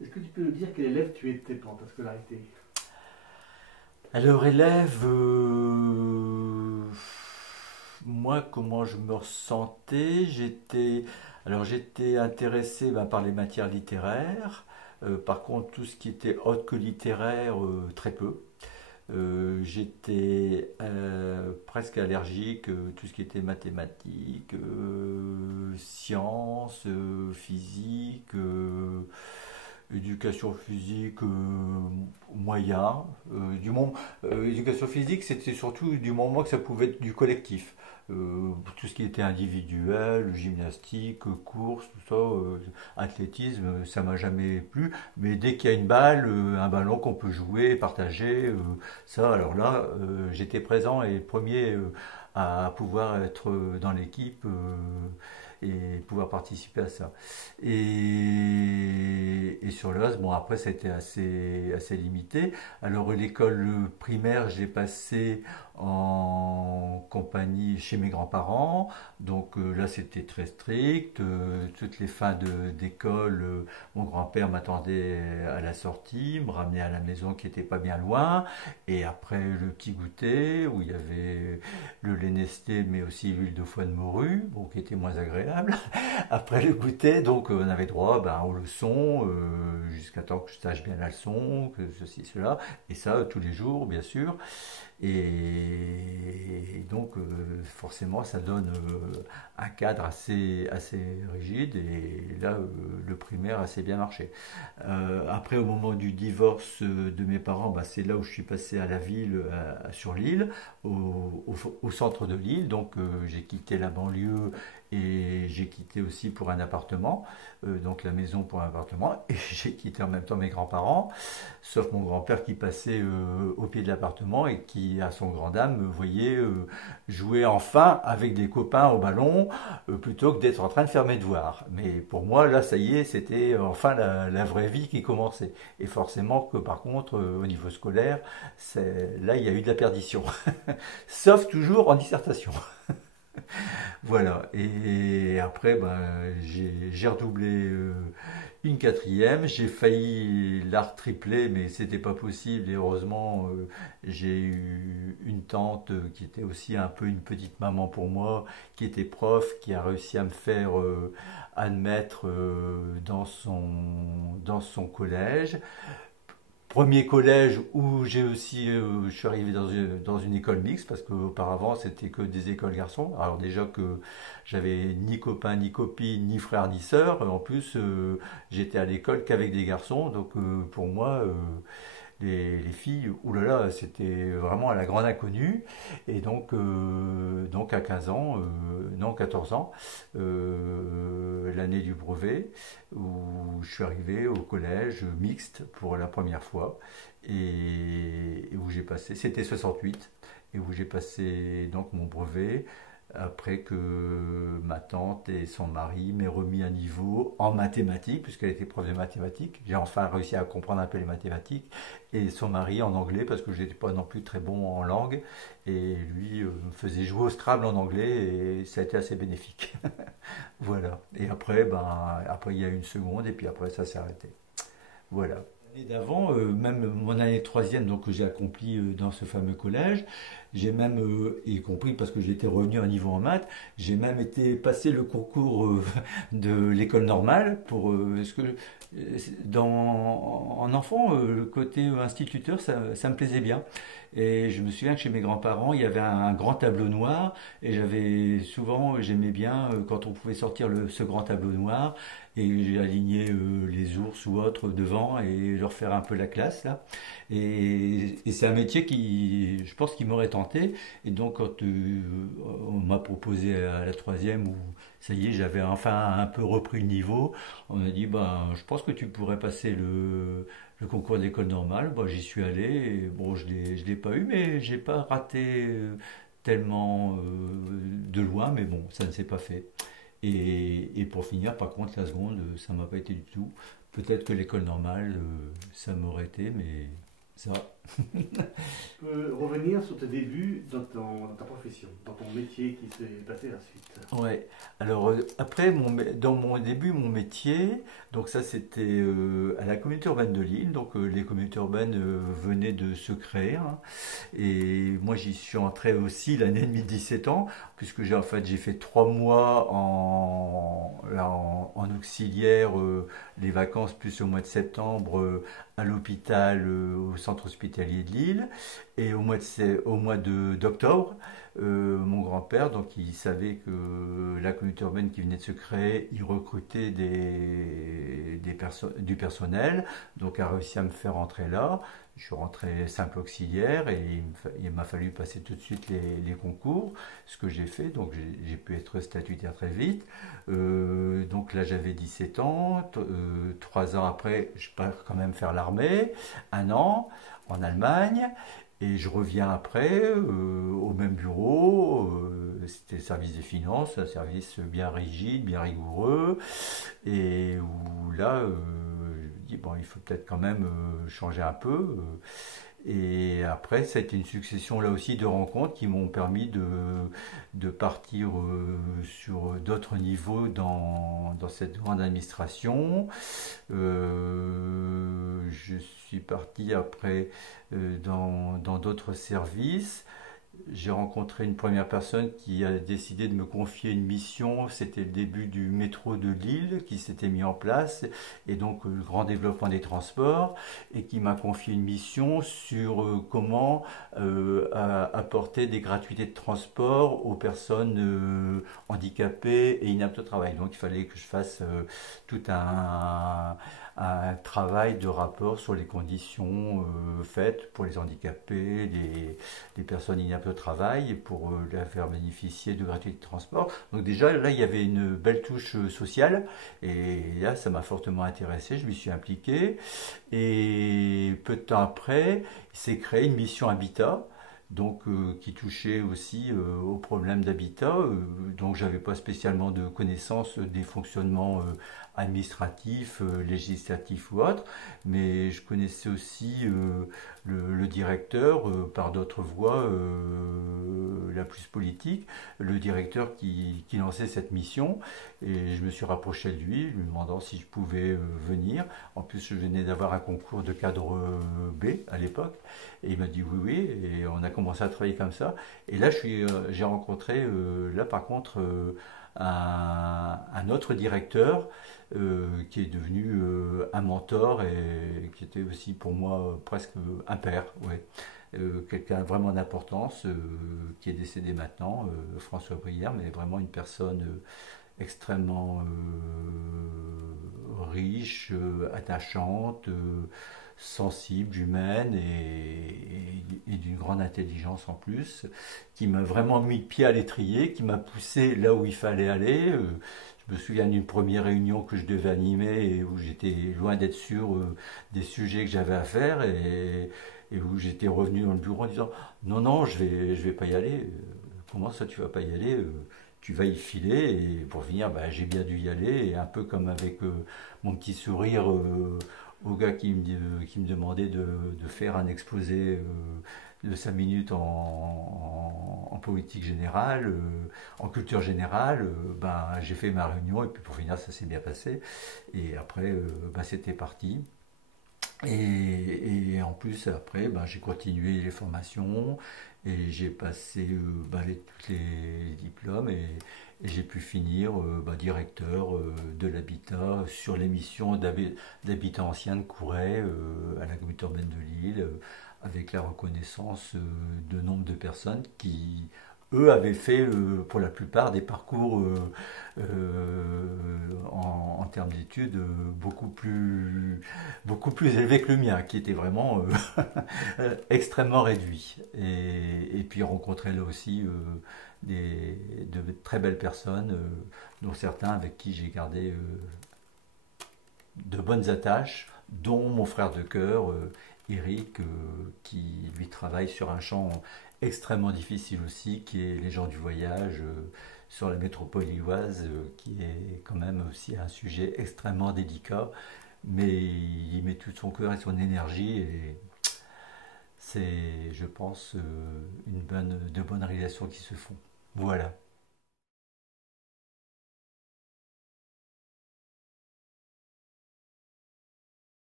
Est-ce que tu peux nous dire quel élève tu étais pendant ta scolarité? Alors, élève, moi, comment je me ressentais? J'étais intéressé par les matières littéraires. Par contre, tout ce qui était autre que littéraire, très peu. J'étais presque allergique, tout ce qui était mathématiques, sciences, physique, éducation physique, moyen. Éducation physique, c'était surtout du moment que ça pouvait être du collectif. Tout ce qui était individuel, gymnastique, course, tout ça, athlétisme, ça m'a jamais plu. Mais dès qu'il y a une balle, un ballon qu'on peut jouer, partager, ça, alors là, j'étais présent et premier à pouvoir être dans l'équipe et pouvoir participer à ça. Et sur le reste, bon, après, ça a été assez limité. Alors, l'école primaire, j'ai passé en compagnie chez mes grands-parents. Donc là, c'était très strict. Toutes les fins d'école, mon grand-père m'attendait à la sortie, me ramenait à la maison qui était pas bien loin. Et après le petit goûter, où il y avait le lait Nesté, mais aussi l'huile de foie de morue, bon, qui était moins agréable. Après le goûter, donc on avait droit aux leçons, jusqu'à temps que je sache bien la leçon, que ceci, cela. Et ça, tous les jours, bien sûr. Et donc, forcément, ça donne un cadre assez rigide. Et là, le primaire a assez bien marché. Après, au moment du divorce de mes parents, c'est là où je suis passé à la ville, sur l'île, au centre de l'île. Donc, j'ai quitté la banlieue et j'ai quitté aussi pour un appartement, donc la maison pour un appartement. Et j'ai quitté en même temps mes grands-parents, sauf mon grand-père qui passait au pied de l'appartement et qui, à son grand dam, me voyait jouer enfin avec des copains au ballon, plutôt que d'être en train de faire mes devoirs. Mais pour moi, là, ça y est, c'était enfin la vraie vie qui commençait. Et forcément que par contre, au niveau scolaire, là, il y a eu de la perdition. Sauf toujours en dissertation. Voilà. Et après, j'ai redoublé une quatrième. J'ai failli la tripler, mais c'était pas possible. Et heureusement, j'ai eu une tante qui était aussi un peu une petite maman pour moi, qui était prof, qui a réussi à me faire admettre dans son collège. Premier collège où j'ai aussi, je suis arrivé dans une école mixte parce qu'auparavant c'était que des écoles garçons. Alors déjà que j'avais ni copain ni copine ni frère ni sœur. En plus j'étais à l'école qu'avec des garçons. Donc pour moi les filles, oulala, c'était vraiment à la grande inconnue. Et donc à 15 ans, non 14 ans, l'année du brevet, où je suis arrivé au collège mixte pour la première fois, et où j'ai passé, c'était 68, et où j'ai passé donc mon brevet après que ma tante et son mari m'aient remis à niveau en mathématiques, puisqu'elle était prof de mathématiques. J'ai enfin réussi à comprendre un peu les mathématiques, et son mari en anglais, parce que je n'étais pas non plus très bon en langue, et lui me faisait jouer au Scrabble en anglais, et ça a été assez bénéfique. Voilà. Et après il y a eu une seconde, et puis après ça s'est arrêté. Voilà. L'année d'avant, même mon année de troisième, donc que j'ai accompli dans ce fameux collège, j'ai même, y compris parce que j'étais revenu à un niveau en maths, j'ai même été passer le concours de l'école normale parce que en enfant, le côté instituteur, ça me plaisait bien. Et je me souviens que chez mes grands-parents, il y avait un grand tableau noir, et j'aimais bien quand on pouvait sortir ce grand tableau noir, et j'ai aligné les ours ou autres devant et leur faire un peu la classe là. Et c'est un métier qui, je pense, qui m'aurait tenté. Et donc quand on m'a proposé à la troisième, où ça y est, j'avais enfin un peu repris le niveau, on m'a dit, je pense que tu pourrais passer le concours d'école normale. J'y suis allé, et bon, je l'ai pas eu, mais j'ai pas raté tellement de loin, mais bon, ça ne s'est pas fait. Et pour finir, par contre, la seconde, ça m'a pas été du tout. Peut-être que l'école normale, ça m'aurait été, mais ça. Tu peux revenir sur tes débuts dans ta profession, dans ton métier qui s'est passé à la suite. Ouais. Alors après, dans mon début, mon métier, donc ça c'était à la communauté urbaine de Lille. Donc les communautés urbaines venaient de se créer, hein. Et moi j'y suis entré aussi l'année de mes 17 ans, puisque j'ai fait 3 mois en auxiliaire, les vacances plus au mois de septembre à l'hôpital, au centre hospitalier de Lille. Et au mois d'octobre, mon grand-père, donc il savait que la communauté urbaine qui venait de se créer, il recrutait du personnel, donc a réussi à me faire rentrer là. Je suis rentré simple auxiliaire et il m'a fallu passer tout de suite les concours, ce que j'ai fait, donc j'ai pu être statutaire très vite. Donc là j'avais 17 ans, 3 ans après je pars quand même faire l'armée, 1 an en Allemagne. Et je reviens après au même bureau, c'était le service des finances, un service bien rigide, bien rigoureux, et où là, je me dis, bon, il faut peut-être quand même changer un peu. Et après, ça a été une succession là aussi de rencontres qui m'ont permis de partir sur d'autres niveaux dans cette grande administration. Je suis parti après dans d'autres services. J'ai rencontré une première personne qui a décidé de me confier une mission. C'était le début du métro de Lille qui s'était mis en place et donc le grand développement des transports et qui m'a confié une mission sur comment apporter des gratuités de transport aux personnes handicapées et inaptes au travail. Donc il fallait que je fasse tout un travail de rapport sur les conditions faites pour les handicapés, les personnes inaptes au travail, pour les faire bénéficier de gratuité de transport. Donc déjà, là, il y avait une belle touche sociale, et là, ça m'a fortement intéressé, je m'y suis impliqué, et peu de temps après, il s'est créé une mission Habitat, donc qui touchait aussi aux problèmes d'habitat. Donc j'avais pas spécialement de connaissance des fonctionnements administratifs, législatifs ou autres, mais je connaissais aussi le directeur par d'autres voies, la plus politique, le directeur qui lançait cette mission, et je me suis rapproché de lui, lui demandant si je pouvais venir. En plus, je venais d'avoir un concours de cadre B à l'époque, et il m'a dit oui, oui, et on a commencé à travailler comme ça. Et là, j'ai rencontré, là par contre, un autre directeur qui est devenu un mentor et qui était aussi pour moi presque un père, ouais. Quelqu'un vraiment d'importance qui est décédé maintenant, François Brière, mais vraiment une personne extrêmement riche, attachante, sensible, humaine et d'une grande intelligence en plus, qui m'a vraiment mis le pied à l'étrier, qui m'a poussé là où il fallait aller. Je me souviens d'une première réunion que je devais animer et où j'étais loin d'être sûr des sujets que j'avais à faire et où j'étais revenu dans le bureau en disant non, non, je vais pas y aller. Comment ça, tu vas pas y aller? Tu vas y filer et pour finir, bah, j'ai bien dû y aller. Et un peu comme avec mon petit sourire au gars qui me demandait de faire un exposé de 5 minutes en politique générale, en culture générale, ben, j'ai fait ma réunion et puis pour finir ça s'est bien passé. Et après ben, c'était parti. Et en plus, après, ben, j'ai continué les formations et j'ai passé ben, tous les diplômes et j'ai pu finir ben, directeur de l'habitat sur les missions d'habitat ancien de Couret à la communauté urbaine de Lille, avec la reconnaissance de nombre de personnes qui, eux, avaient fait pour la plupart des parcours en termes d'études beaucoup plus élevés que le mien, qui était vraiment extrêmement réduit. Et puis rencontrer là aussi de très belles personnes, dont certains avec qui j'ai gardé de bonnes attaches, dont mon frère de cœur, Eric, qui lui travaille sur un champ extrêmement difficile aussi, qui est les gens du voyage sur la métropole lilloise, qui est quand même aussi un sujet extrêmement délicat, mais il y met tout son cœur et son énergie et c'est, je pense, de bonnes réalisations qui se font. Voilà.